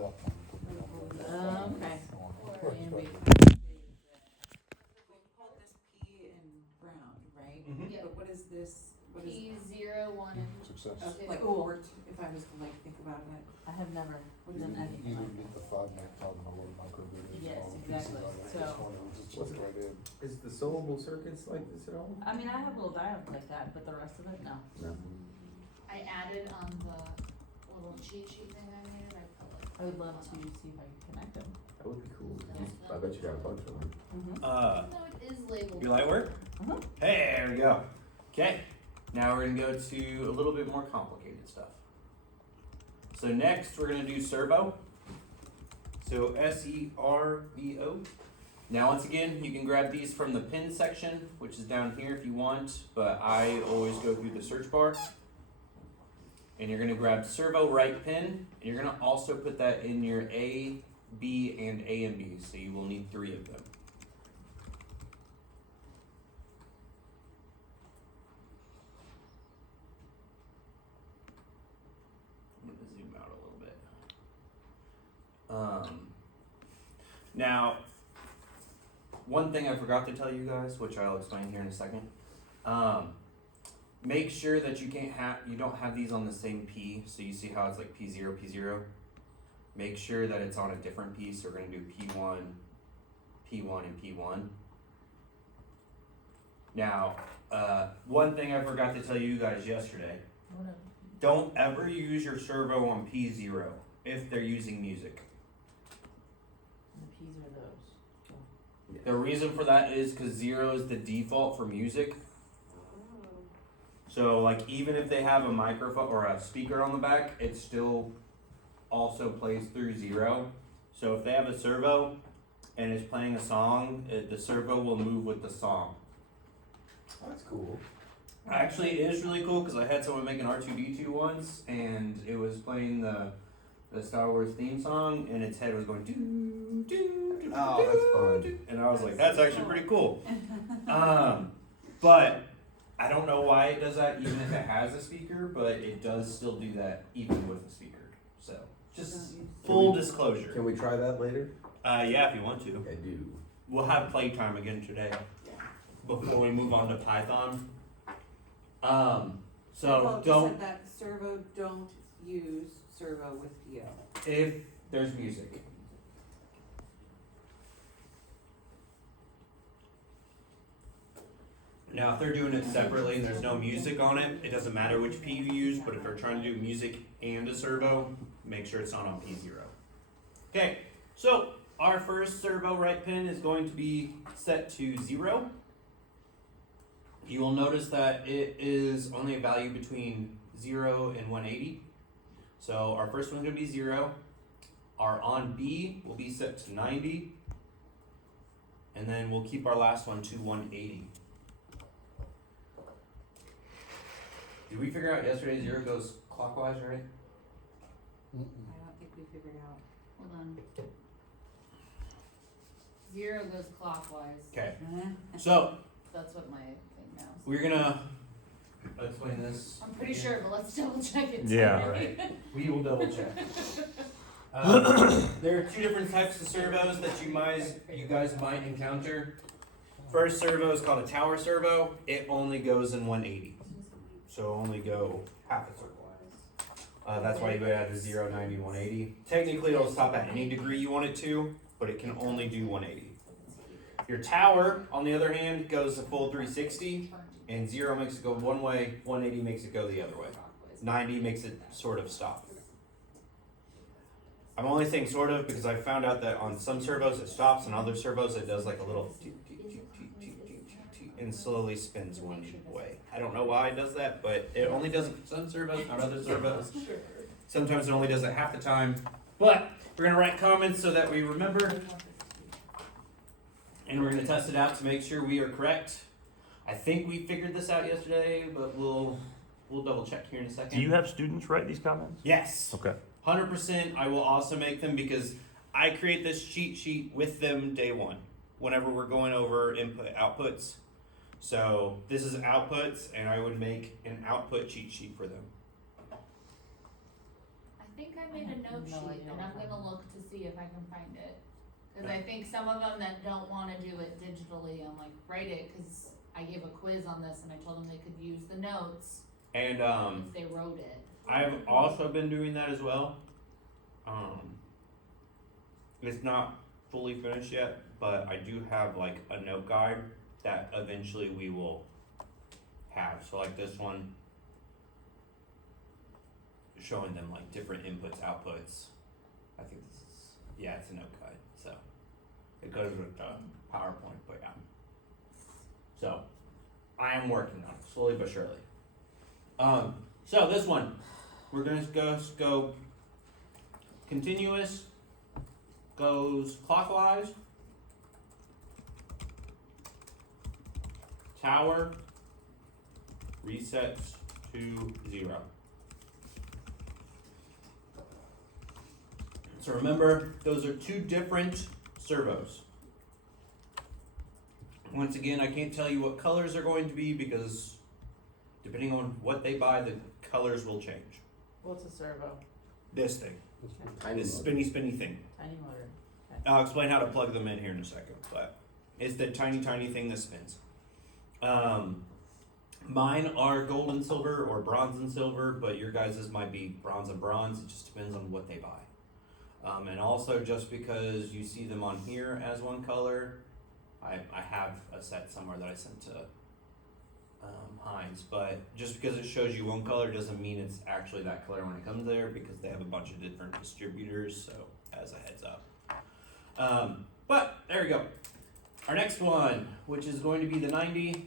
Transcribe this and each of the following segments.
Okay. We called this P and brown, right? Mhm. Yeah. But what is this? What is P0, 1, and Success. like or if I was to like think about it? I have never What is done it? anything You like would get the this. 5,000 micrometers. Yes, all exactly. pieces of it. So- This one, it was just right in. Is the soloable circuits like this at all? I mean, I have little diodes like that, but the rest of it, no. No. I added on the little cheat sheet thing I made, I put like. I would love to see if I can connect them. That would be cool. I bet you got a bunch of them. Mm-hmm. No, it is labeled. Your light work? Mhm. Hey, there we go. Okay, now we're gonna go to a little bit more complicated stuff. So next we're gonna do servo. So SERVO. Now once again, you can grab these from the pin section, which is down here if you want, but I always go through the search bar. And you're gonna grab servo right pin, and you're gonna also put that in your A, B, and A and B, so you will need 3 of them. I'm gonna zoom out a little bit. Now, one thing I forgot to tell you guys, which I'll explain here in a second. Make sure that you don't have these on the same P. So you see how it's like P0, P0. Make sure that it's on a different P. So we're gonna do P1, P1, and P1. Now, one thing I forgot to tell you guys yesterday. Whatever. Don't ever use your servo on P0 if they're using music. The P's are those. The reason for that is because 0 is the default for music. So like even if they have a microphone or a speaker on the back, it still also plays through 0. So if they have a servo and it's playing a song, the servo will move with the song. That's cool. Actually, it is really cool because I had someone make an R2D2 once, and it was playing the Star Wars theme song, and its head was going doo doo doo. Oh, that's fun. And I was like, that's actually pretty cool. But I don't know why it does that, even if it has a speaker, but it does still do that even with a speaker. So just full disclosure. Can we try that later? Yeah, if you want to. I do. We'll have playtime again today before we move on to Python. So Well, you don't said that servo don't use servo with PO. if there's music. Now, if they're doing it separately and there's no music on it, it doesn't matter which P you use, but if they're trying to do music and a servo, make sure it's not on P0. Okay, so our first servo right pin is going to be set to 0. You will notice that it is only a value between 0 and 180. So our first one's going to be 0. Our on B will be set to 90. And then we'll keep our last one to 180. Did we figure out yesterday 0 goes clockwise, right? I don't think we figured out. Hold on. 0 goes clockwise. Okay. So That's what my thing now. we're gonna explain this. I'm pretty sure, but let's double check it. Yeah. Alright, we will double check. There are 2 different types of servos that you guys might encounter. First servo is called a tower servo. It only goes in 180. So only go half a circle. That's why you would add the 0, 90, 180. Technically it'll stop at any degree you want it to, but it can only do 180. Your tower, on the other hand, goes a full 360, and 0 makes it go one way, 180 makes it go the other way. 90 makes it sort of stop. I'm only saying sort of because I found out that on some servos it stops, and other servos it does like a little and slowly spins one way. I don't know why it does that, but it only does it for some servos, not other servos. Sometimes it only does it half the time. But we're gonna write comments so that we remember, and we're gonna test it out to make sure we are correct. I think we figured this out yesterday, but we'll double check here in a second. Do you have students write these comments? Yes. Okay. 100%. I will also make them because I create this cheat sheet with them day one. Whenever we're going over input outputs. So this is outputs, and I would make an output cheat sheet for them. I think I made a note No sheet, idea and what I'm that gonna is. look to see if I can find it. Cause I think some of them that don't wanna do it digitally, I'm like, write it, cause I gave a quiz on this and I told them they could use the notes And if they wrote it. I've also been doing that as well. It's not fully finished yet, but I do have like a note guide that eventually we will have. So like this one, showing them like different inputs, outputs. I think this is, yeah, it's a note guide. So it goes with the PowerPoint, but yeah. So I am working on it slowly but surely. So this one, we're gonna go continuous, goes clockwise, tower, resets to 0. So remember, those are two different servos. Once again, I can't tell you what colors are going to be because depending on what they buy, the colors will change. What's a servo? This thing, Tiny this motor. spinny thing. Tiny motor. I'll explain how to plug them in here in a second, but it's the tiny thing that spins. Mine are gold and silver or bronze and silver, but your guys's might be bronze and bronze. It just depends on what they buy. And also just because you see them on here as one color, I have a set somewhere that I sent to Heinz, but just because it shows you one color doesn't mean it's actually that color when it comes there because they have a bunch of different distributors, so as a heads up. But there we go. Our next one, which is going to be the 90.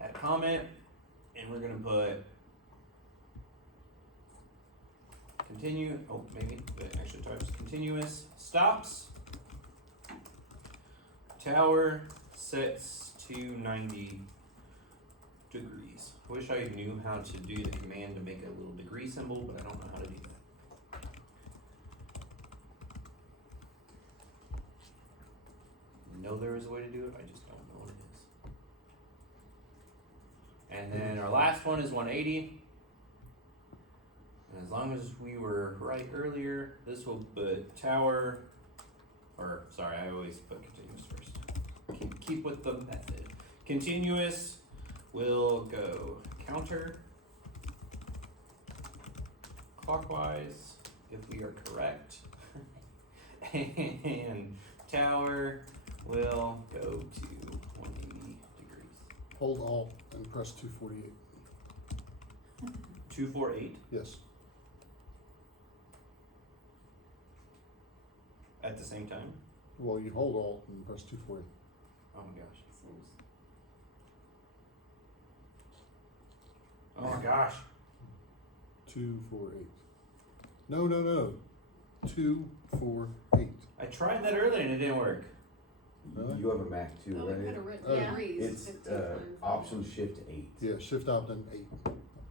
Add comment, and we're gonna put continue, oh maybe, but actually types continuous, stops, tower sets to 90 degrees. I wish I knew how to do the command to make a little degree symbol, but I don't know how to do that. I know there is a way to do it, I just don't know what it is. And then our last one is 180. And as long as we were right earlier, this will put tower, or sorry, I always put continuous first. Keep with the method. Continuous will go counter, clockwise, if we are correct. And tower will go to 180 degrees. Hold Alt and press 248. 248 Yes. at the same time. Well, you hold Alt and press 248. Oh my gosh. Oh my gosh. 248. No. 248. I tried that earlier and it didn't work. Really? You have a Mac too, Oh, we right? could have written Yeah. degrees It's 15 times. Option Shift 8. Yeah, Shift Alt and 8.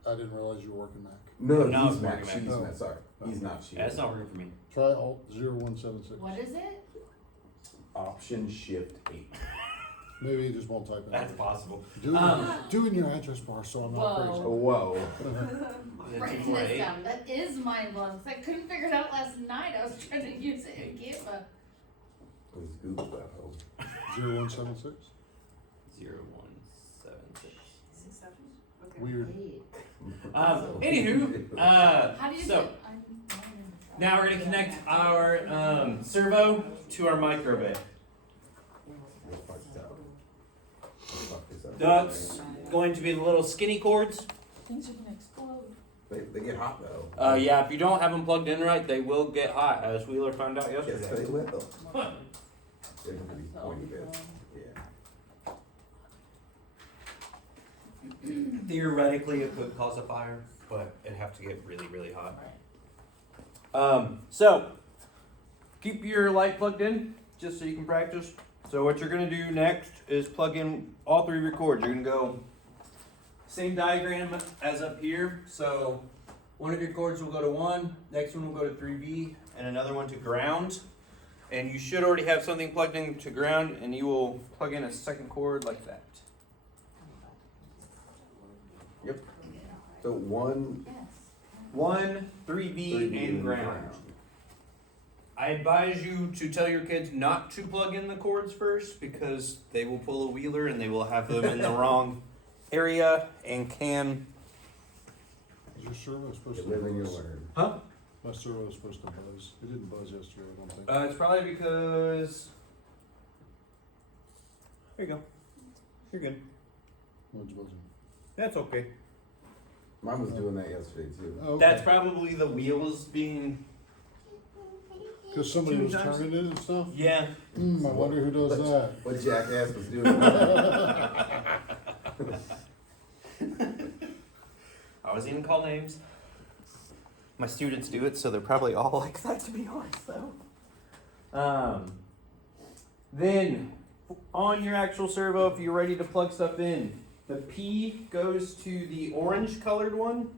I didn't realize you were working Mac. No, No, he's it's Mac. working She's Mac. Mac. Sorry, Oh. he's not she. Yeah, it's not working for me. Try Alt 0176. What is it? Option Shift 8. Maybe you just won't type it. That's possible. Do in your address bar so I'm not crazy. Oh, whoa. Yeah, Writing this 248. down, that is mind blowing, 'cause I couldn't figure it out last night, I was trying to use it in Canva. It was Google that hole. 0176? 0176. 6 7? Okay. Weird. Anywho, How do you so do it? I'm in trouble. now we're gonna connect our servo to our microbit. We'll fuck this up. We'll fuck this up. That's going to be the little skinny cords. Things are gonna explode. They get hot though. Yeah, if you don't have them plugged in right, they will get hot, as Wheeler found out Yes, yesterday. they will. They're gonna be pointy bits. Yeah. Theoretically, it could cause a fire, but it'd have to get really, really hot. Right. So keep your light plugged in just so you can practice. So what you're gonna do next is plug in all three of your cords. You're gonna go same diagram as up here. So one of your cords will go to 1, next one will go to 3B, and another one to ground. And you should already have something plugged in to ground, and you will plug in a second cord like that. So one, Yes. 1, 3B, and ground. I advise you to tell your kids not to plug in the cords first because they will pull a wheeler and they will have them in the wrong area and can. Is your servo supposed You to live and you buzz? learn. Huh? My servo was supposed to buzz. It didn't buzz yesterday, I don't think. It's probably because. There you go. You're good. Mine's buzzing. That's okay. Mine was doing that yesterday too. Oh, That's probably the wheels being. Cause somebody was sometimes- turning it and stuff? Yeah. I wonder who does that. What jackass was doing? I wasn't even call names. My students do it, so they're probably all like that, to be honest, though. Then, on your actual servo, if you're ready to plug stuff in, the P goes to the orange colored one,